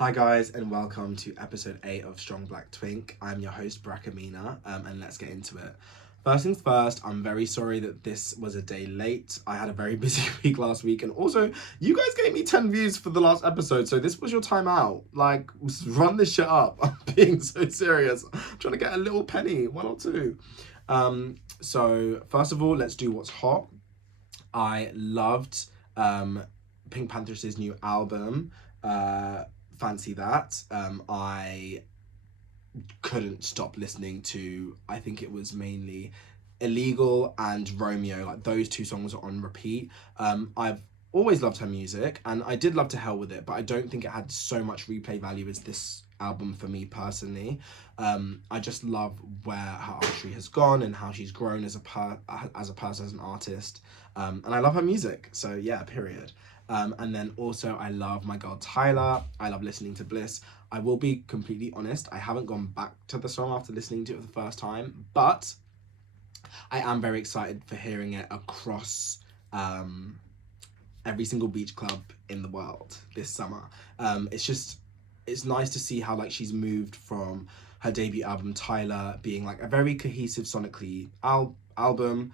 Hi guys, and welcome to episode 8 of Strong Black Twink. I'm your host Brakamina, and let's get into it. First things first, I'm very sorry that this was a day late. I had a very busy week last week, and also you guys gave me 10 views for the last episode, so this was your time out. Like, run this shit up. I'm being so serious. I'm trying to get a little penny, one or two. So first of all, let's do what's hot. I loved Pink Panther's new album. Fancy that. I couldn't stop listening to, I think it was mainly Illegal and Romeo. Like, those two songs are on repeat. I've always loved her music, and I did love To Hell With It, but I don't think it had so much replay value as this album for me personally. I just love where her artistry has gone and how she's grown as a person, as an artist. And I love her music. So yeah, period. And then also I love my girl Tyler. I love listening to Bliss. I will be completely honest, I haven't gone back to the song after listening to it for the first time, but I am very excited for hearing it across every single beach club in the world this summer. It's nice to see how like she's moved from her debut album Tyler being like a very cohesive sonically album,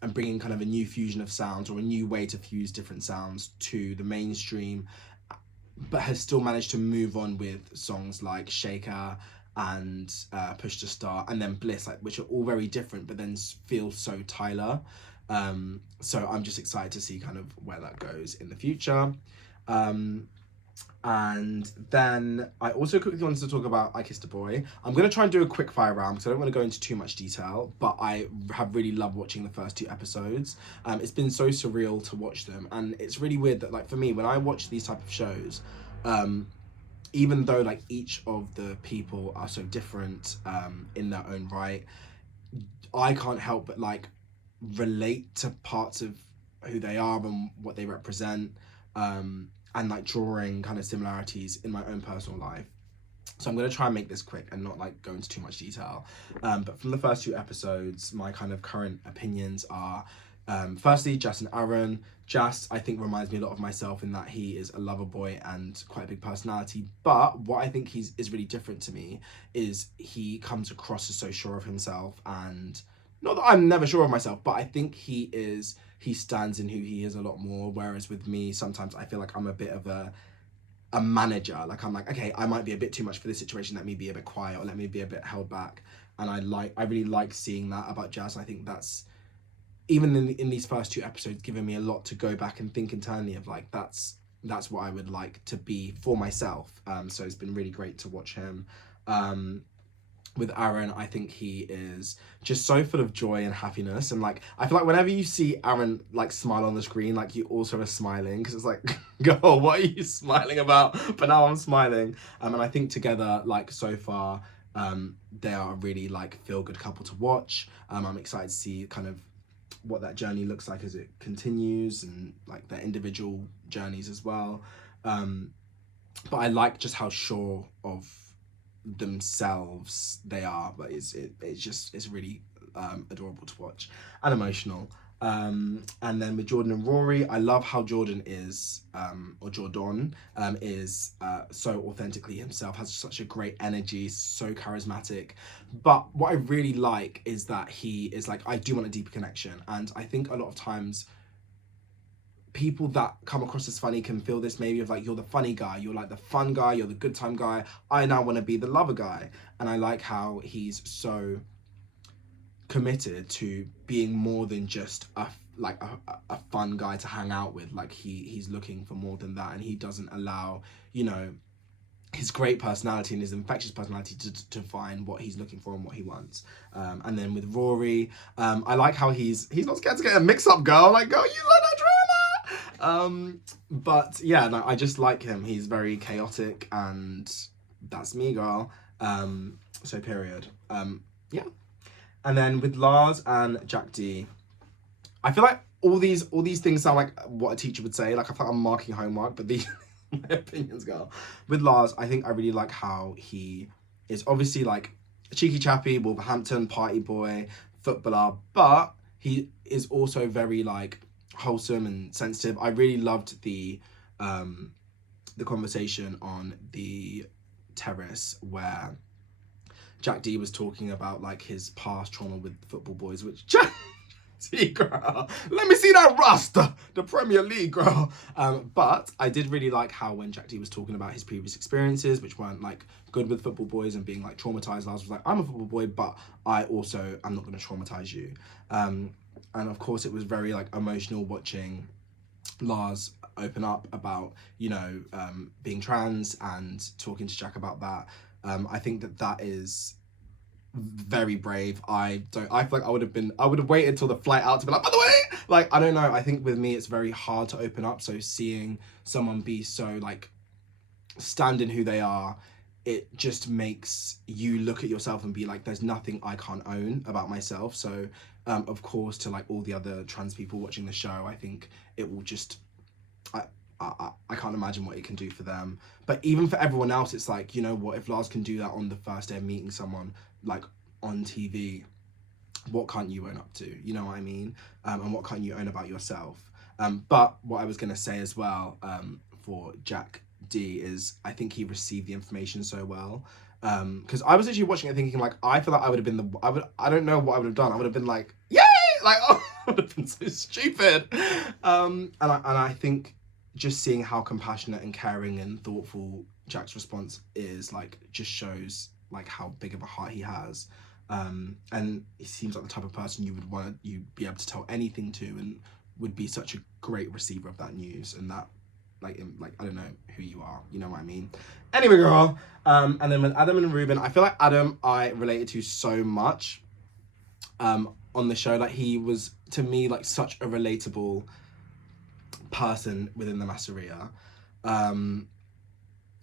and bringing kind of a new fusion of sounds or a new way to fuse different sounds to the mainstream, but has still managed to move on with songs like Shaker and Push to Start, and then Bliss, like, which are all very different but then feel so Tyler. So I'm just excited to see kind of where that goes in the future. And then I also quickly wanted to talk about I Kissed a Boy. I'm going to try and do a quick fire round because I don't want to go into too much detail, but I have really loved watching the first two episodes. It's been so surreal to watch them, and it's really weird that, like, for me, when I watch these type of shows, even though like each of the people are so different in their own right, I can't help but like relate to parts of who they are and what they represent, and like drawing kind of similarities in my own personal life. So I'm going to try and make this quick and not like go into too much detail. But from the first two episodes, my kind of current opinions are, firstly, Jas and Aaron. Jas, I think, reminds me a lot of myself in that he is a lover boy and quite a big personality. But what I think is really different to me is he comes across as so sure of himself, and not that I'm never sure of myself, but I think he stands in who he is a lot more. Whereas with me, sometimes I feel like I'm a bit of a manager. Like, I'm like, okay, I might be a bit too much for this situation, let me be a bit quiet, or let me be a bit held back. And I really like seeing that about Jas. I think that's, even in these first two episodes, given me a lot to go back and think internally of, like, that's what I would like to be for myself. So it's been really great to watch him. With Aaron, I think he is just so full of joy and happiness, and like, I feel like whenever you see Aaron like smile on the screen, like, you also are smiling, because it's like, girl, what are you smiling about? But now I'm smiling. And I think together, like, so far, they are a really like feel good couple to watch. I'm excited to see kind of what that journey looks like as it continues, and like their individual journeys as well. But I like just how sure of themselves they are. But it's really adorable to watch and emotional. And then with Jordan and Rory, I love how Jordan is, or Jordan, is so authentically himself, has such a great energy, so charismatic. But what I really like is that he is like, I do want a deeper connection. And I think a lot of times people that come across as funny can feel this, maybe, of like, you're the funny guy, you're like the fun guy, you're the good time guy. I now want to be the lover guy. And I like how he's so committed to being more than just a fun guy to hang out with. Like, he's looking for more than that, and he doesn't allow, you know, his great personality and his infectious personality to define what he's looking for and what he wants. And then with Rory, I like how he's not scared to get a mix-up, girl. Like, girl, you like that drama. But yeah, no, I just like him. He's very chaotic, and that's me, girl. So period. Yeah. And then with Lars and Jack D, I feel like all these things sound like what a teacher would say. Like, I feel like I'm marking homework, but these my opinions, girl. With Lars, I think I really like how he is obviously like a cheeky chappy, Wolverhampton party boy, footballer, but he is also very like wholesome and sensitive. I really loved the conversation on the terrace where Jack D was talking about like his past trauma with football boys, which Jack D, girl, let me see that roster, the Premier League, girl. But I did really like how when Jack D was talking about his previous experiences, which weren't like good with football boys and being like traumatized, Lars was like, I'm a football boy, but I also am not going to traumatize you. And of course, it was very like emotional watching Lars open up about, you know, being trans and talking to Jack about that. I think that is very brave. I feel like I would have waited till the flight out to be like, by the way, like, I don't know. I think with me, it's very hard to open up. So seeing someone be so like stand in who they are, it just makes you look at yourself and be like, there's nothing I can't own about myself. So of course, to like all the other trans people watching the show, I think it will just, I can't imagine what it can do for them. But even for everyone else, it's like, you know what, if Lars can do that on the first day of meeting someone like on TV, what can't you own up to? You know what I mean? And what can't you own about yourself? But what I was going to say as well for Jack D is I think he received the information so well. Because I was actually watching it thinking like, I feel like I would have been I don't know what I would have done. I would have been like, yay! Like, oh, I would have been so stupid. And I think just seeing how compassionate and caring and thoughtful Jack's response is, like, just shows like how big of a heart he has. And he seems like the type of person you'd be able to tell anything to, and would be such a great receiver of that news, and that like I don't know who you are, you know what I mean? Anyway, girl. And then with Adam and Ruben, I feel like Adam I related to so much on the show. Like, he was to me like such a relatable person within the Masseria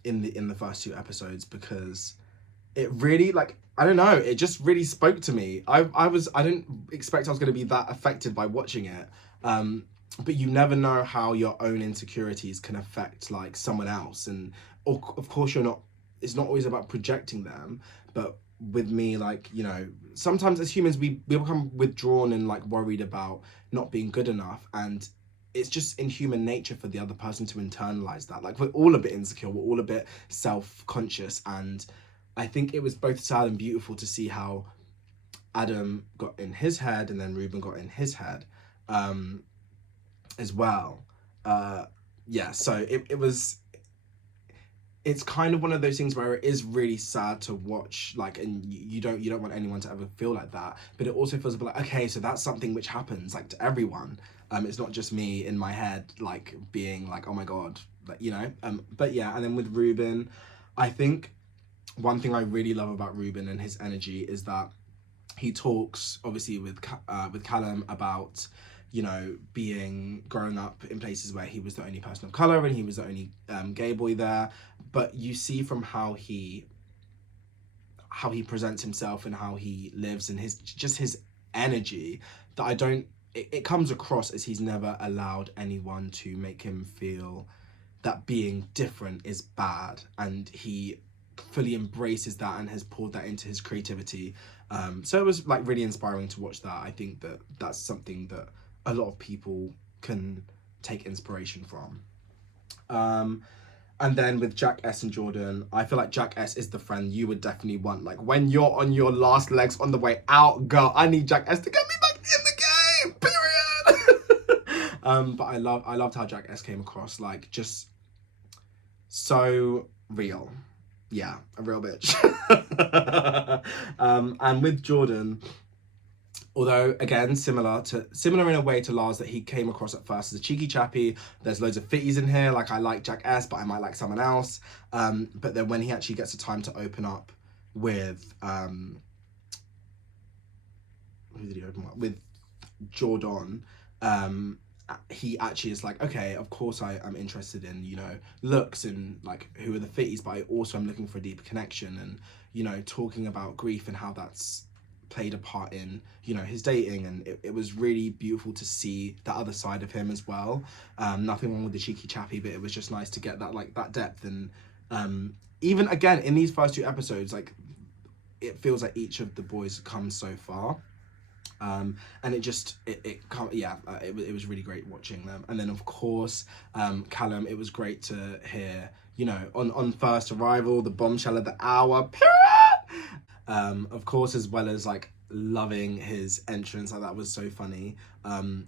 in the first two episodes, because it really, like, I don't know, it just really spoke to me. I didn't expect I was going to be that affected by watching it. But you never know how your own insecurities can affect like someone else. And of course it's not always about projecting them, but with me, like, you know, sometimes as humans we become withdrawn and like worried about not being good enough, and it's just in human nature for the other person to internalize that. Like, we're all a bit insecure, we're all a bit self-conscious, and I think it was both sad and beautiful to see how Adam got in his head and then Ruben got in his head as well. Yeah, so it's kind of one of those things where it is really sad to watch, like, and you don't want anyone to ever feel like that, but it also feels a bit like, okay, so that's something which happens like to everyone. It's not just me in my head like being like, oh my god, like, you know. But yeah, and then with Ruben, I think one thing I really love about Ruben and his energy is that he talks obviously with Callum about, you know, growing up in places where he was the only person of color and he was the only gay boy there. But you see from how he presents himself and how he lives and his energy, that it comes across as he's never allowed anyone to make him feel that being different is bad, and he fully embraces that and has poured that into his creativity. So it was like really inspiring to watch that. I think that's something that a lot of people can take inspiration from. And then with Jack S and Jordan, I feel like Jack S is the friend you would definitely want. Like, when you're on your last legs on the way out, girl, I need Jack S to get me back in the game, period. But I loved how Jack S came across, like, just so real. Yeah, a real bitch. And with Jordan, although again similar in a way to Lars, that he came across at first as a cheeky chappy. There's loads of fitties in here, like, I like Jack S, but I might like someone else. But then when he actually gets the time to open up with who did he open up with? Jordan. He actually is like, okay, of course I am interested in, you know, looks and like who are the fitties, but I also am looking for a deeper connection, and, you know, talking about grief and how that's played a part in, you know, his dating. And it was really beautiful to see that other side of him as well. Nothing wrong with the cheeky chappy, but it was just nice to get that, like, that depth. And even again in these first two episodes, like, it feels like each of the boys come so far. And it was really great watching them. And then of course, Callum, it was great to hear you know, on first arrival, the bombshell of the hour, period. Of course, as well as like loving his entrance, like that was so funny.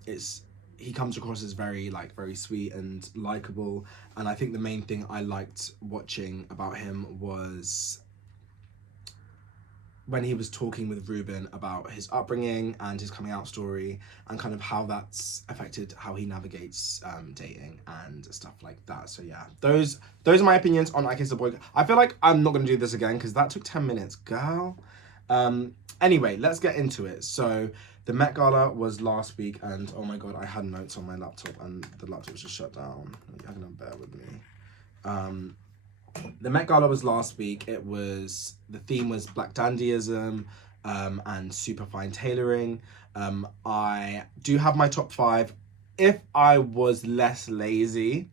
It's he comes across as very sweet and likable, and I think the main thing I liked watching about him was when he was talking with Ruben about his upbringing and his coming out story, and kind of how that's affected how he navigates dating and stuff like that. So yeah, those are my opinions on I Kiss a Boy. I feel like I'm not gonna do this again because that took 10 minutes, girl. Anyway, let's get into it. So the Met Gala was last week, and oh my god, I had notes on my laptop and the laptop was just shut down. You're gonna bear with me. The Met Gala was last week. The theme was Black Dandyism and super fine tailoring. I do have my top 5. If I was less lazy,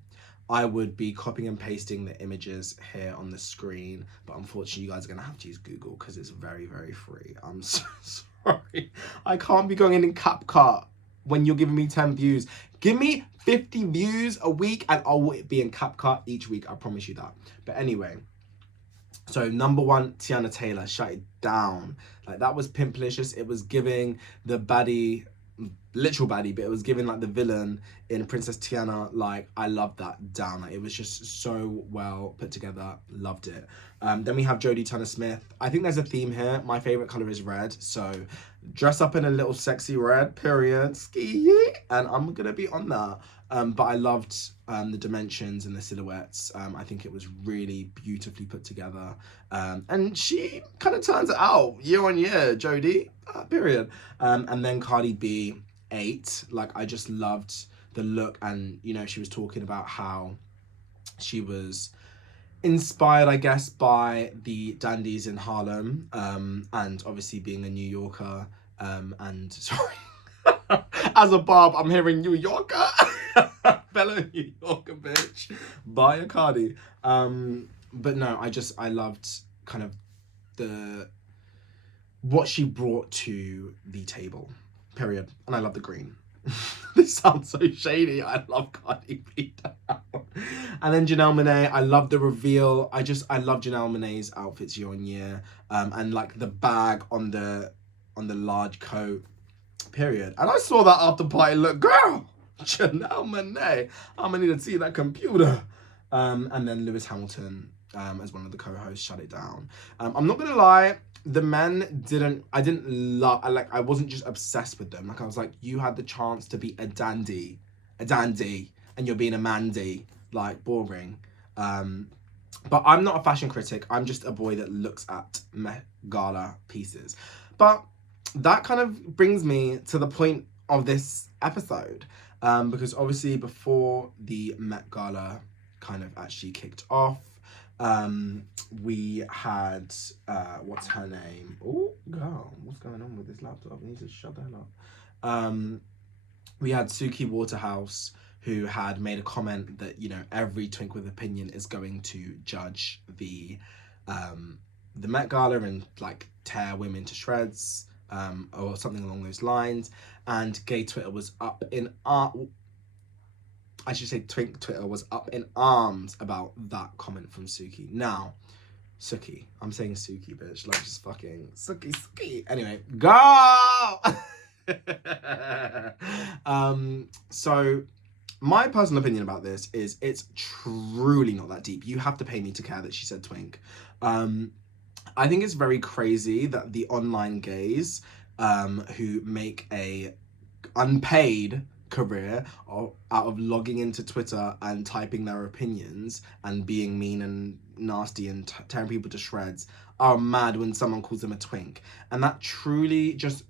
I would be copying and pasting the images here on the screen, but unfortunately you guys are gonna have to use Google because it's very free. I'm so sorry. I can't be going in CapCut when you're giving me 10 views. Give me 50 views a week and I'll be in CapCut each week. I promise you that. But anyway, so number 1, Tiana Taylor, Shut It Down. Like that was Pimplicious. It was giving the baddie, literal baddie, but it was giving like the villain in Princess Tiana. Like I loved that down. Like it was just so well put together. Loved it. Then we have Jodie Turner-Smith. I think there's a theme here. My favorite color is red, so dress up in a little sexy red, period, ski, and I'm gonna be on that. But I loved the dimensions and the silhouettes. I think it was really beautifully put together. And she kind of turns it out year on year, Jodie, period. And then Cardi B, 8. Like, I just loved the look. And, you know, she was talking about how she was inspired, I guess, by the dandies in Harlem. And obviously being a New Yorker. And, sorry. As a Bob, I'm hearing New Yorker. Fellow New Yorker bitch. Buy a Cardi. But no, I loved kind of what she brought to the table. Period. And I love the green. This sounds so shady. I love Cardi B. And then Janelle Monáe, I love the reveal. I love Janelle Monáe's outfits year on year. And like the bag on the large coat. Period. And I saw that after party look, girl, Janelle Monáe, I'm gonna need to see that computer. And then Lewis Hamilton as one of the co-hosts, Shut It Down. I'm not gonna lie, the men I wasn't just obsessed with them. Like I was like, you had the chance to be a dandy, and you're being a mandy, like boring. But I'm not a fashion critic. I'm just a boy that looks at Met Gala pieces. But that kind of brings me to the point of this episode, because obviously before the Met Gala kind of actually kicked off, we had what's her name? Oh, girl, what's going on with this laptop? I need to shut the hell up. We had Suki Waterhouse, who had made a comment that, you know, every twink with opinion is going to judge the Met Gala and like tear women to shreds. Or something along those lines, and gay Twitter was up in twink Twitter was up in arms about that comment from Suki. Now, Suki, I'm saying Suki, bitch, like just fucking Suki. Anyway, go. So my personal opinion about this is it's truly not that deep. You have to pay me to care that she said twink. I think it's very crazy that the online gays who make a unpaid career out of logging into Twitter and typing their opinions and being mean and nasty and tearing people to shreds are mad when someone calls them a twink. And that truly just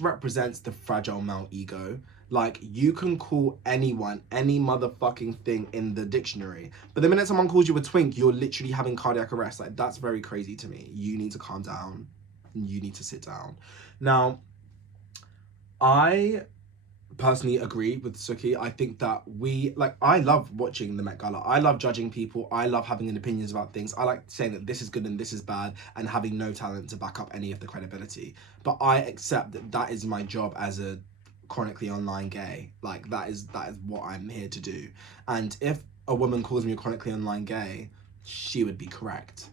represents the fragile male ego. Like, you can call anyone any motherfucking thing in the dictionary, but the minute someone calls you a twink, you're literally having cardiac arrest. Like, that's very crazy to me. You need to calm down. You need to sit down. Now, I personally agree with Suki. I think that I love watching the Met Gala. I love judging people. I love having an opinions about things. I like saying that this is good and this is bad and having no talent to back up any of the credibility. But I accept that that is my job as a chronically online gay. Like, that is what I'm here to do. And if a woman calls me a chronically online gay, she would be correct.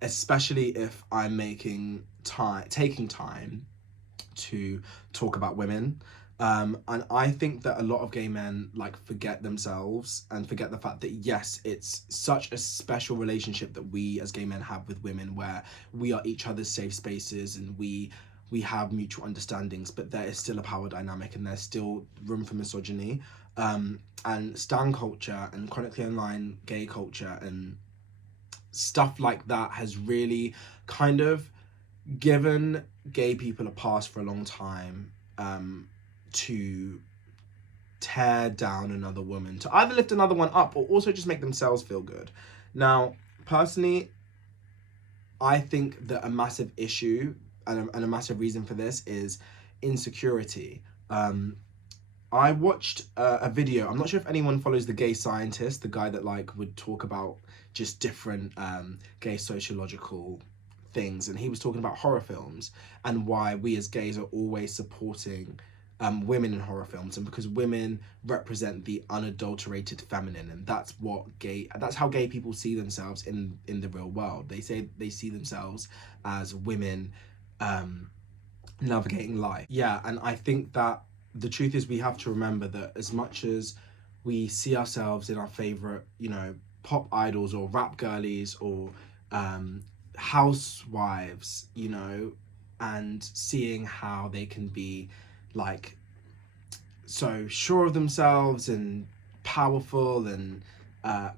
Especially if I'm taking time to talk about women. And I think that a lot of gay men like forget themselves and forget the fact that yes, it's such a special relationship that we as gay men have with women, where we are each other's safe spaces and we have mutual understandings, but there is still a power dynamic and there's still room for misogyny. And stan culture and chronically online gay culture and stuff like that has really kind of given gay people a pass for a long time, to tear down another woman, to either lift another one up or also just make themselves feel good. Now, personally, I think that a massive issue and a massive reason for this is insecurity. I watched a video. I'm not sure if anyone follows the gay scientist, the guy that like would talk about just different gay sociological things, and he was talking about horror films and why we as gays are always supporting women in horror films, and because women represent the unadulterated feminine, and that's how gay people see themselves in the real world. They say they see themselves as women navigating life. Yeah, and I think that the truth is we have to remember that as much as we see ourselves in our favorite, pop idols or rap girlies or housewives, and seeing how they can be like so sure of themselves and powerful and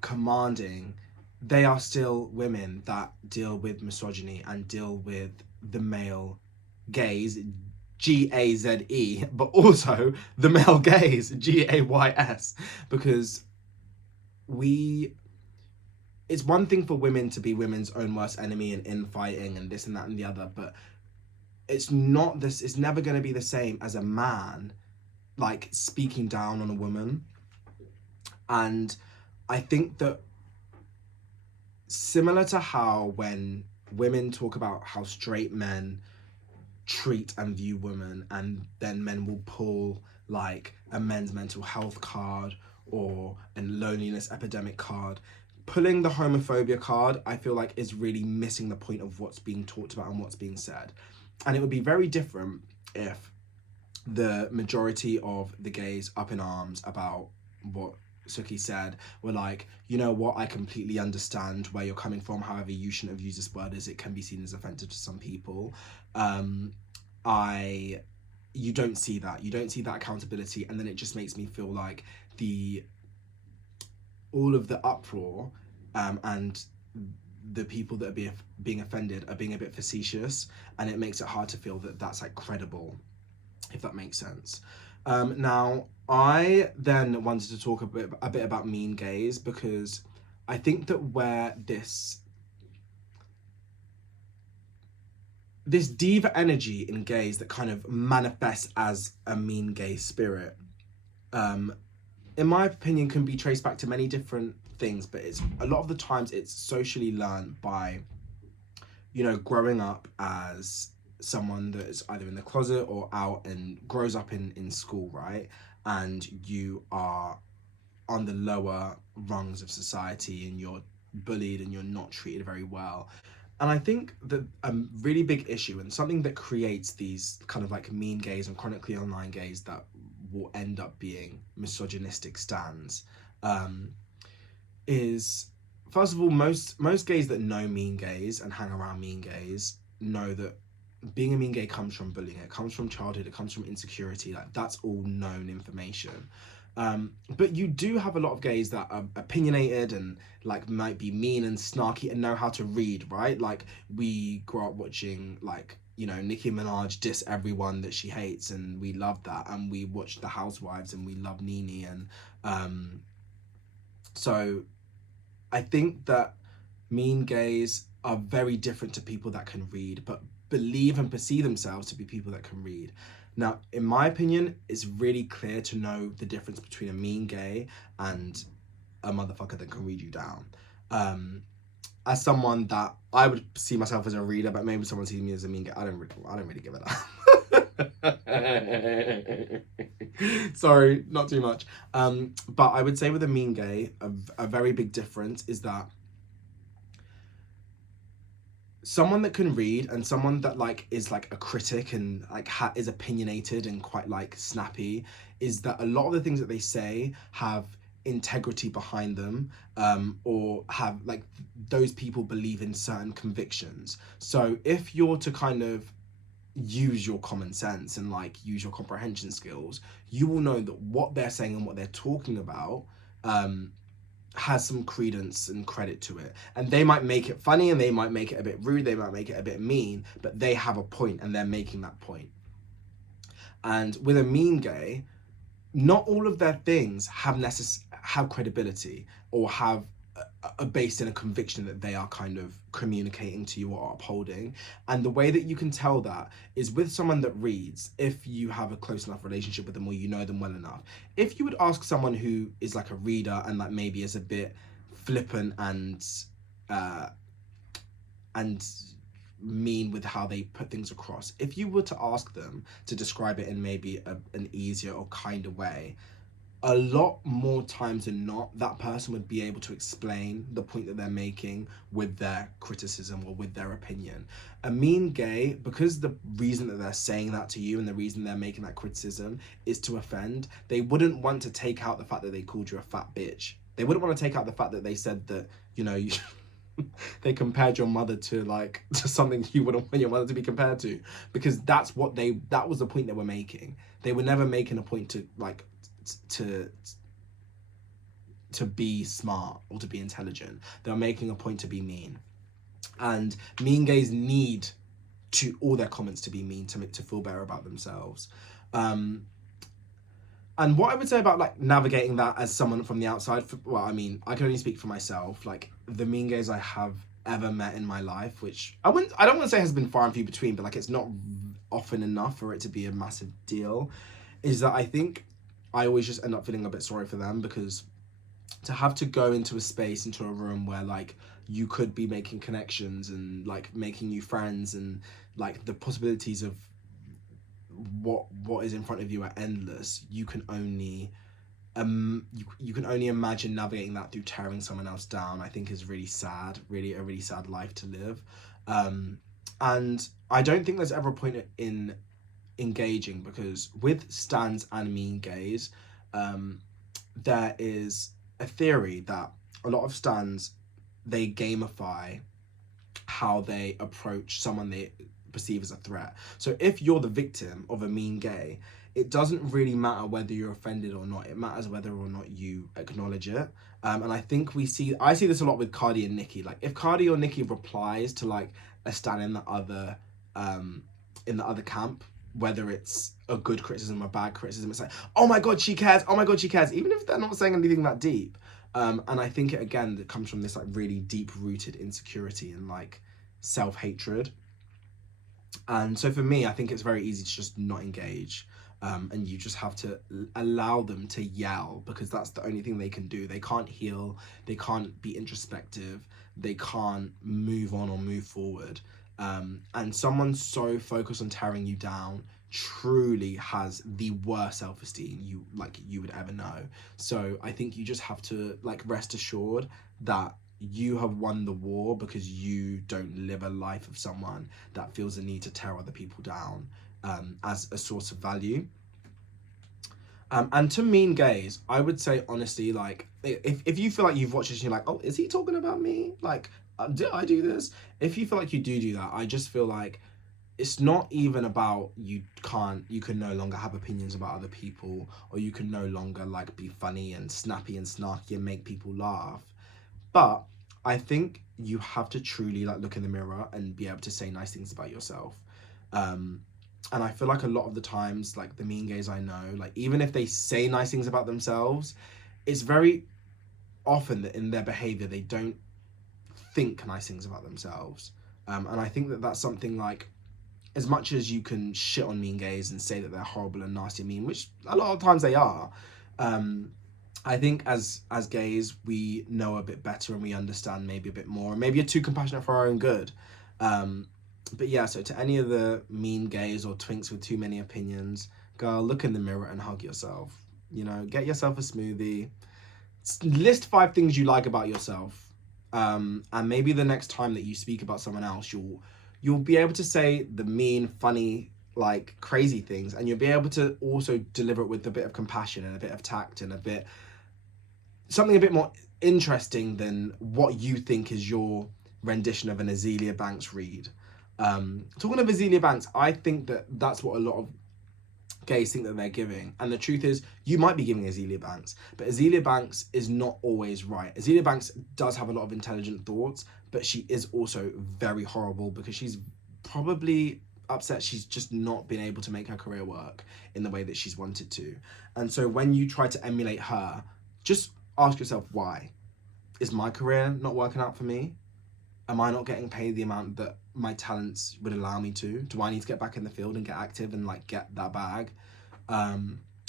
commanding, they are still women that deal with misogyny and deal with the male gaze, Gaze, but also the male gaze, Gays, because it's one thing for women to be women's own worst enemy and infighting and this and that and the other, but it's never going to be the same as a man like speaking down on a woman. And I think that similar to how when women talk about how straight men treat and view women, and then men will pull like a men's mental health card or a loneliness epidemic card, pulling the homophobia card, I feel like is really missing the point of what's being talked about and what's being said. And it would be very different if the majority of the gays up in arms about what Suki said were like, you know what, I completely understand where you're coming from. However, you shouldn't have used this word as it can be seen as offensive to some people. You don't see that. You don't see that accountability, and then it just makes me feel like all of the uproar, and the people that are being offended are being a bit facetious, and it makes it hard to feel that that's like credible, if that makes sense. Now, I then wanted to talk a bit about mean gays, because I think that where this diva energy in gays that kind of manifests as a mean gay spirit, in my opinion, can be traced back to many different things, but it's a lot of the times it's socially learned by, growing up as someone that is either in the closet or out and grows up in school, right? And you are on the lower rungs of society and you're bullied and you're not treated very well. And I think that a really big issue and something that creates these kind of like mean gays and chronically online gays that will end up being misogynistic stands, is, first of all, most gays that know mean gays and hang around mean gays know that being a mean gay comes from bullying. It comes from childhood. It comes from insecurity. Like, that's all known information. But you do have a lot of gays that are opinionated and like might be mean and snarky and know how to read, right? Like, we grew up watching like, Nicki Minaj diss everyone that she hates, and we love that. And we watched The Housewives and we love Nene. And so I think that mean gays are very different to people that can read, but believe and perceive themselves to be people that can read. Now, in my opinion, it's really clear to know the difference between a mean gay and a motherfucker that can read you down. As someone that I would see myself as a reader, but maybe someone sees me as a mean gay, I don't really give it up. Sorry, not too much. But I would say with a mean gay, a very big difference is that someone that can read and someone that like is like a critic and like is opinionated and quite like snappy, is that a lot of the things that they say have integrity behind them, or have like those people believe in certain convictions. So if you're to kind of use your common sense and like use your comprehension skills, you will know that what they're saying and what they're talking about um has some credence and credit to it. And they might make it funny and they might make it a bit rude, they might make it a bit mean, but they have a point and they're making that point. And with a mean gay, not all of their things have credibility or have based in a conviction that they are kind of communicating to you or upholding. And the way that you can tell that is with someone that reads, if you have a close enough relationship with them or you know them well enough. If you would ask someone who is like a reader and like maybe is a bit flippant uh and mean with how they put things across, if you were to ask them to describe it in maybe an easier or kinder way, a lot more times than not, that person would be able to explain the point that they're making with their criticism or with their opinion. A mean gay, because the reason that they're saying that to you and the reason they're making that criticism is to offend, they wouldn't want to take out the fact that they called you a fat bitch. They wouldn't want to take out the fact that they said that, you know, you they compared your mother to like to something you wouldn't want your mother to be compared to, because that was the point they were making. They were never making a point to like to to be smart or to be intelligent. They're making a point to be mean. And mean gays need to all their comments to be mean to feel better about themselves. And what I would say about like navigating that as someone from the outside, well, I mean, I can only speak for myself. Like the mean gays I have ever met in my life, which I don't want to say has been far and few between, but like it's not often enough for it to be a massive deal, is that I think I always just end up feeling a bit sorry for them, because to have to go into a space, into a room where like you could be making connections and like making new friends, and like the possibilities of what is in front of you are endless. You can only you can only imagine navigating that through tearing someone else down. I think is really sad, really a really sad life to live. And I don't think there's ever a point in engaging, because with stans and mean gays, there is a theory that a lot of stans, they gamify how they approach someone they perceive as a threat. So if you're the victim of a mean gay, it doesn't really matter whether you're offended or not. It matters whether or not you acknowledge it. And I think I see this a lot with Cardi and Nicki. Like if Cardi or Nicki replies to like a stan in the other camp, whether it's a good criticism or bad criticism, it's like, oh my god, she cares, oh my god, she cares, even if they're not saying anything that deep. And I think it again that comes from this like really deep rooted insecurity and like self-hatred. And so for me, I think it's very easy to just not engage. And you just have to allow them to yell, because that's the only thing they can do. They can't heal, they can't be introspective, they can't move on or move forward. And someone so focused on tearing you down truly has the worst self-esteem you would ever know. So I think you just have to like rest assured that you have won the war, because you don't live a life of someone that feels the need to tear other people down as a source of value. And to mean gays, I would say honestly, like if you feel like you've watched this and you're like, oh, is he talking about me? Like, did I do this? If you feel like you do that, I just feel like it's not even about you can no longer have opinions about other people, or you can no longer like be funny and snappy and snarky and make people laugh. But I think you have to truly like look in the mirror and be able to say nice things about yourself. And I feel like a lot of the times, like the mean gays I know, like even if they say nice things about themselves, it's very often that in their behavior they don't think nice things about themselves. And I think that that's something like, as much as you can shit on mean gays and say that they're horrible and nasty and mean, which a lot of times they are, I think as gays we know a bit better and we understand maybe a bit more, and maybe you're too compassionate for our own good. But yeah, so to any of the mean gays or twinks with too many opinions, girl, look in the mirror and hug yourself. You know, get yourself a smoothie. List 5 things you like about yourself. And maybe the next time that you speak about someone else, you'll be able to say the mean, funny, like crazy things, and you'll be able to also deliver it with a bit of compassion and a bit of tact and something a bit more interesting than what you think is your rendition of an Azealia Banks read. Talking of Azealia Banks, I think that that's what a lot of gays think that they're giving, and the truth is you might be giving Azealia Banks, but Azealia Banks is not always right. Azealia Banks does have a lot of intelligent thoughts, but she is also very horrible because she's probably upset she's just not been able to make her career work in the way that she's wanted to. And so when you try to emulate her, just ask yourself, why is my career not working out for me? Am I not getting paid the amount that my talents would allow me to? Do I need to get back in the field and get active and like get that bag?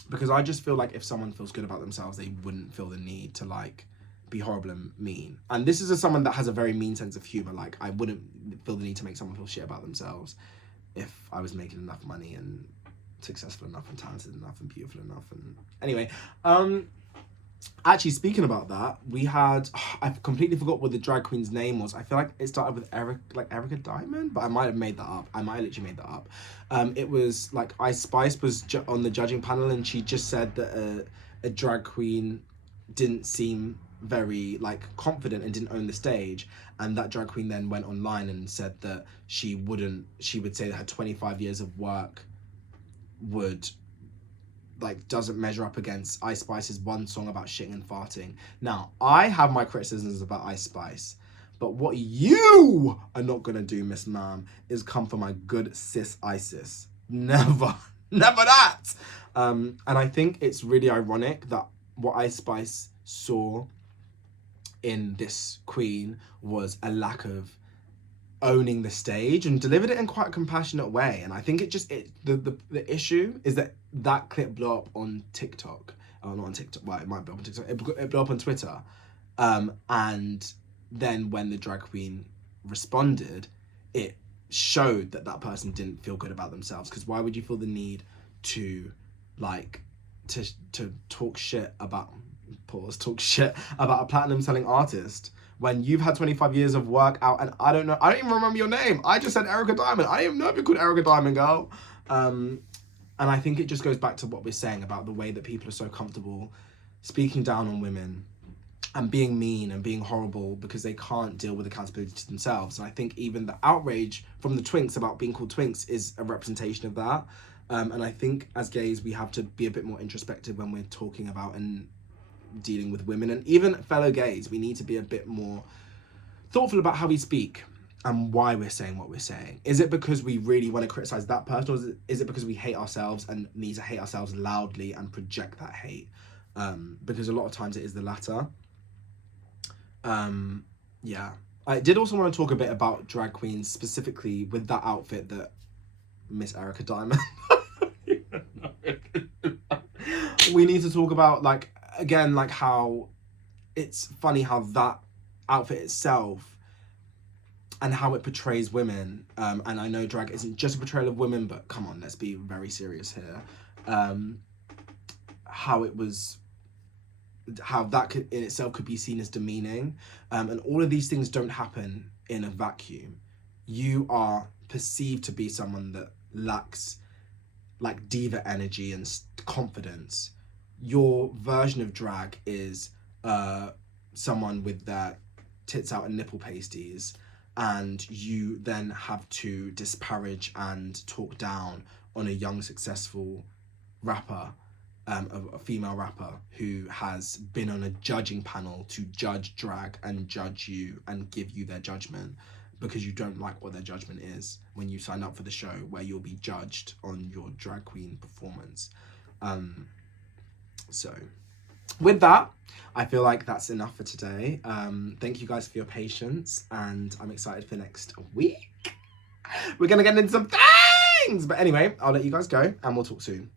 Because I just feel like if someone feels good about themselves, they wouldn't feel the need to like be horrible and mean. And this is someone that has a very mean sense of humor. Like I wouldn't feel the need to make someone feel shit about themselves if I was making enough money and successful enough and talented enough and beautiful enough. And anyway, actually, speaking about that, we had, I completely forgot what the drag queen's name was. I feel like it started with Erica Diamond, but I might have made that up. I might have literally made that up. It was like Ice Spice was on the judging panel, and she just said that a drag queen didn't seem very like confident and didn't own the stage, and that drag queen then went online and said that she would say that her 25 years of work doesn't measure up against Ice Spice's one song about shitting and farting. Now, I have my criticisms about Ice Spice, but what you are not gonna do, Miss Ma'am, is come for my good sis Isis. Never, never that. And I think it's really ironic that what Ice Spice saw in this queen was a lack of owning the stage, and delivered it in quite a compassionate way. And I think the issue is that clip blew up on TikTok. Oh, not on TikTok. Well, it might be up on TikTok. It blew up on Twitter. And then when the drag queen responded, it showed that person didn't feel good about themselves. Because why would you feel the need to talk shit about a platinum selling artist when you've had 25 years of work out? And I don't even remember your name. I just said Erica Diamond. I didn't even know if you're called Erica Diamond, girl. And I think it just goes back to what we're saying about the way that people are so comfortable speaking down on women and being mean and being horrible because they can't deal with accountability to themselves. And I think even the outrage from the twinks about being called twinks is a representation of that. And I think as gays, we have to be a bit more introspective when we're talking about and dealing with women, and even fellow gays. We need to be a bit more thoughtful about how we speak and why we're saying what we're saying. Is it because we really want to criticize that person, or is it because we hate ourselves and need to hate ourselves loudly and project that hate? Because a lot of times it is the latter. Yeah, I did also want to talk a bit about drag queens, specifically with that outfit that Miss Erica Diamond we need to talk about, like, again, like how it's funny how that outfit itself and how it portrays women, and I know drag isn't just a portrayal of women, but come on, let's be very serious here. How that could in itself could be seen as demeaning, and all of these things don't happen in a vacuum. You are perceived to be someone that lacks like diva energy and confidence. Your version of drag is someone with their tits out and nipple pasties, and you then have to disparage and talk down on a young successful rapper, a female rapper who has been on a judging panel to judge drag and judge you and give you their judgment, because you don't like what their judgment is when you sign up for the show where you'll be judged on your drag queen performance. So with that, I feel like that's enough for today. Thank you guys for your patience, and I'm excited for next week. We're gonna get into some things, but anyway, I'll let you guys go and we'll talk soon.